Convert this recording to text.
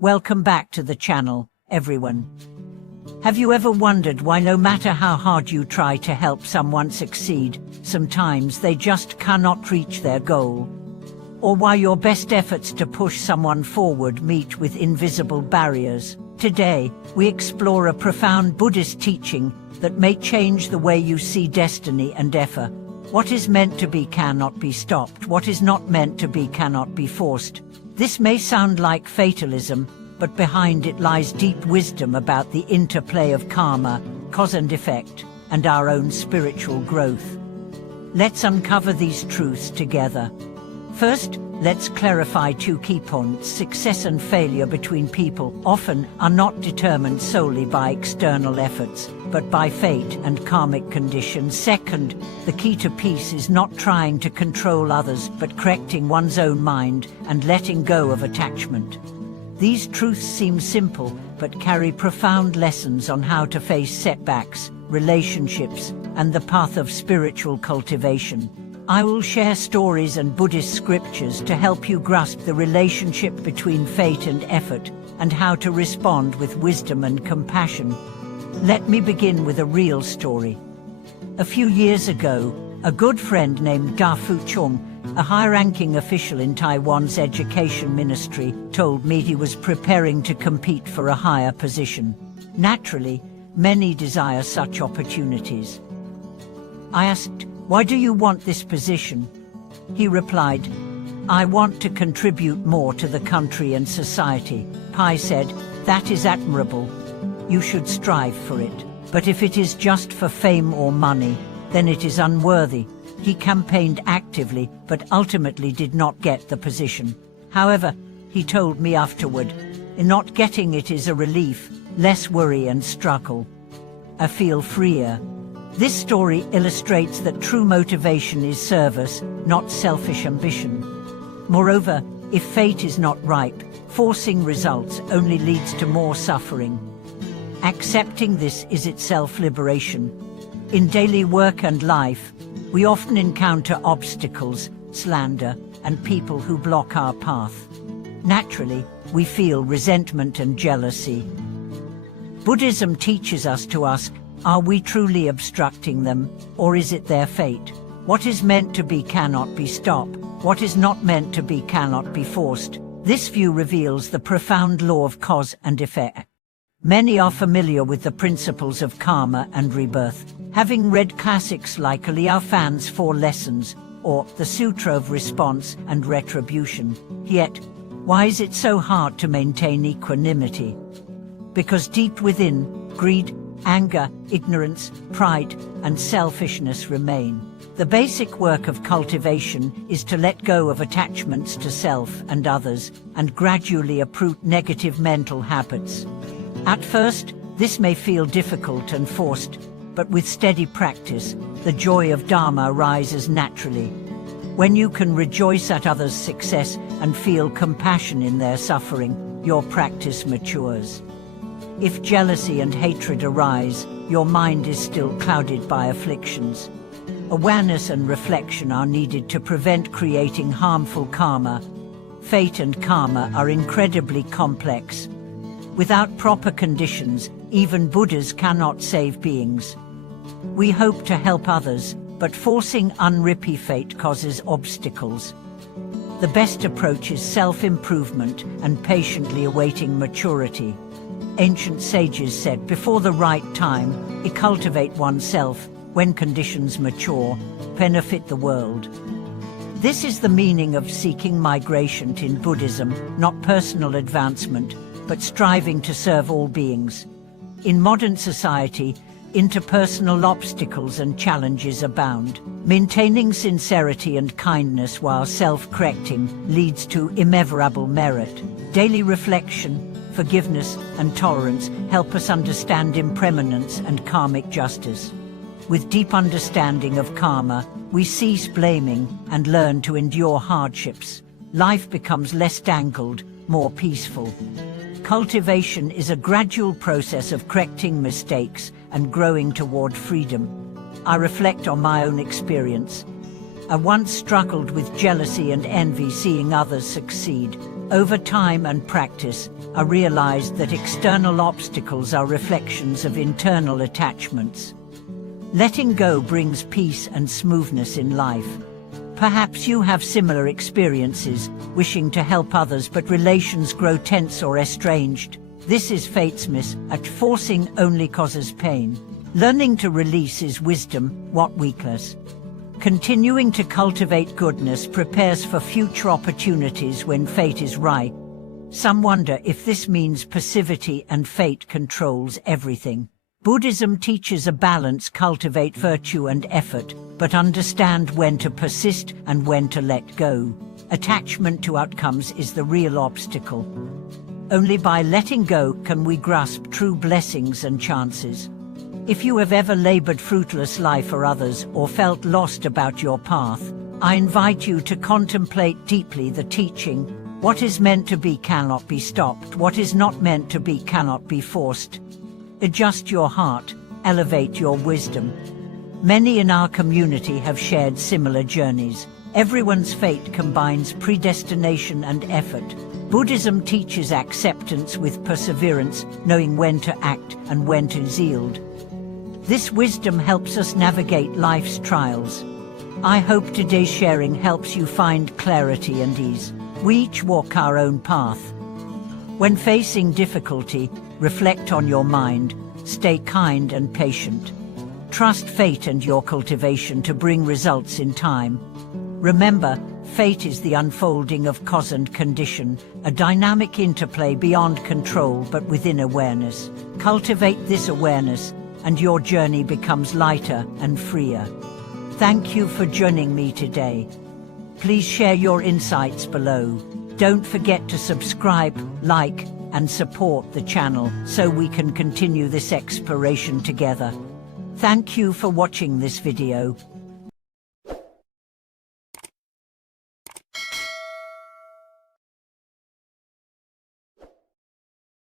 Welcome back to the channel, everyone. Have you ever wondered why no matter how hard you try to help someone succeed, sometimes they just cannot reach their goal? Or why your best efforts to push someone forward meet with invisible barriers? Today, we explore a profound Buddhist teaching that may change the way you see destiny and effort. What is meant to be cannot be stopped. What is not meant to be cannot be forced. This may sound like fatalism, but behind it lies deep wisdom about the interplay of karma, cause and effect, and our own spiritual growth. Let's uncover these truths together. First, let's clarify two key points. Success and failure between people often are not determined solely by external efforts, but by fate and karmic conditions. Second, the key to peace is not trying to control others, but correcting one's own mind and letting go of attachment. These truths seem simple, but carry profound lessons on how to face setbacks, relationships, and the path of spiritual cultivation. I will share stories and Buddhist scriptures to help you grasp the relationship between fate and effort, and how to respond with wisdom and compassion. Let me begin with a real story. A few years ago, a good friend named Da Fu Chung, a high-ranking official in Taiwan's education ministry, told me he was preparing to compete for a higher position. Naturally, many desire such opportunities. I asked, "Why do you want this position?" He replied, "I want to contribute more to the country and society." Pai said, "That is admirable. You should strive for it. But if it is just for fame or money, then it is unworthy." He campaigned actively, but ultimately did not get the position. However, he told me afterward, "In not getting it is a relief, less worry and struggle. I feel freer." This story illustrates that true motivation is service, not selfish ambition. Moreover, if fate is not ripe, forcing results only leads to more suffering. Accepting this is itself liberation. In daily work and life, we often encounter obstacles, slander, and people who block our path. Naturally, we feel resentment and jealousy. Buddhism teaches us to ask, are we truly obstructing them, or is it their fate? What is meant to be cannot be stopped. What is not meant to be cannot be forced. This view reveals the profound law of cause and effect. Many are familiar with the principles of karma and rebirth, having read classics like Liao Fan's Four Lessons or the Sutra of Response and Retribution. Yet, why is it so hard to maintain equanimity? Because deep within, greed, anger, ignorance, pride, and selfishness remain. The basic work of cultivation is to let go of attachments to self and others, and gradually uproot negative mental habits. At first, this may feel difficult and forced, but with steady practice, the joy of Dharma rises naturally. When you can rejoice at others' success and feel compassion in their suffering, your practice matures. If jealousy and hatred arise, your mind is still clouded by afflictions. Awareness and reflection are needed to prevent creating harmful karma. Fate and karma are incredibly complex. Without proper conditions, even Buddhas cannot save beings. We hope to help others, but forcing unrippy fate causes obstacles. The best approach is self-improvement and patiently awaiting maturity. Ancient sages said, before the right time, cultivate oneself, when conditions mature, benefit the world. This is the meaning of seeking migration in Buddhism, not personal advancement, but striving to serve all beings. In modern society, interpersonal obstacles and challenges abound. Maintaining sincerity and kindness while self-correcting leads to immeasurable merit. Daily reflection, forgiveness, and tolerance help us understand impermanence and karmic justice. With deep understanding of karma, we cease blaming and learn to endure hardships. Life becomes less tangled, more peaceful. Cultivation is a gradual process of correcting mistakes and growing toward freedom. I reflect on my own experience. I once struggled with jealousy and envy seeing others succeed. Over time and practice, I realized that external obstacles are reflections of internal attachments. Letting go brings peace and smoothness in life. Perhaps you have similar experiences, wishing to help others but relations grow tense or estranged. This is fate's miss, at forcing only causes pain. Learning to release is wisdom, what weakness. Continuing to cultivate goodness prepares for future opportunities when fate is right. Some wonder if this means passivity and fate controls everything. Buddhism teaches a balance: cultivate virtue and effort, but understand when to persist and when to let go. Attachment to outcomes is the real obstacle. Only by letting go can we grasp true blessings and chances. If you have ever labored fruitless life for others or felt lost about your path, I invite you to contemplate deeply the teaching: what is meant to be cannot be stopped, what is not meant to be cannot be forced. Adjust your heart, elevate your wisdom. Many in our community have shared similar journeys. Everyone's fate combines predestination and effort. Buddhism teaches acceptance with perseverance, knowing when to act and when to yield. This wisdom helps us navigate life's trials. I hope today's sharing helps you find clarity and ease. We each walk our own path. When facing difficulty, reflect on your mind, stay kind and patient. Trust fate and your cultivation to bring results in time. Remember, fate is the unfolding of cause and condition, a dynamic interplay beyond control but within awareness. Cultivate this awareness, and your journey becomes lighter and freer. Thank you for joining me today. Please share your insights below. Don't forget to subscribe, like, and support the channel so we can continue this exploration together. Thank you for watching this video.